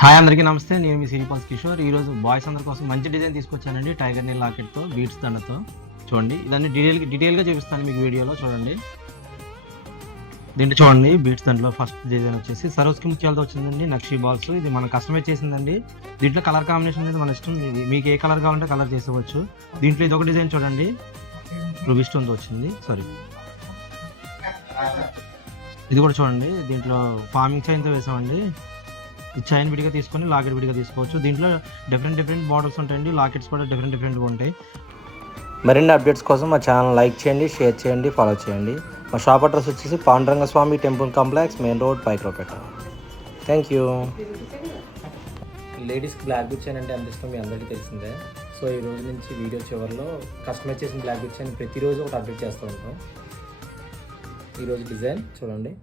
Hi అందరికీ నమస్తే. నేను మీ శ్రీనివాస్ కిషోర్. ఈరోజు బాయ్స్ అందరి కోసం మంచి డిజైన్ తీసుకొచ్చానండి. టైగర్ నీల్ లాకెట్తో బీట్స్ దండతో చూడండి. ఇదన్నీ డీటెయిల్గా చూపిస్తాను మీకు వీడియోలో చూడండి. దీంట్లో చూడండి బీట్స్ దండలో ఫస్ట్ డిజైన్ వచ్చేసి సరోస్కి ముత్యాలతో వచ్చిందండి. నక్షీ బాల్స్ ఇది మనం కస్టమైజ్ చేసిందండి. దీంట్లో కలర్ కాంబినేషన్ అనేది మన ఇష్టం. మీకు ఏ కలర్ కావాలంటే కలర్ చేసుకోవచ్చు. దీంట్లో ఇది ఒక డిజైన్ చూడండి, రూబీ స్టోన్తో వచ్చింది. ఇది కూడా చూడండి, దీంట్లో ఫార్మింగ్ చైన్తో వేసామండి. ఈ చైన్ విడిగా తీసుకొని లాకెట్ విడిగా తీసుకోవచ్చు. దీంట్లో డిఫరెంట్ బార్డర్స్ ఉంటాయండి. లాకెట్స్ కూడా డిఫరెంట్గా ఉంటాయి. మరిన్ని అప్డేట్స్ కోసం మా ఛానల్ లైక్ చేయండి, షేర్ చేయండి, ఫాలో చేయండి. మా షాప్ అడ్రస్ వచ్చేసి Panduranga Swami temple complex, main road, Paikropeta. Thank you. లేడీస్కి బ్లాక్ బుక్ చైన్ అంటే ఎంత ఇష్టం మీ అందరికీ తెలిసిందే. సో ఈ రోజు నుంచి వీడియో చివరిలో కస్టమైజ్ చేసిన బ్లాక్ బుక్ చైన్ ప్రతిరోజు ఒకటి అప్డేట్ చేస్తూ ఉంటాం. ఈరోజు డిజైన్ చూడండి.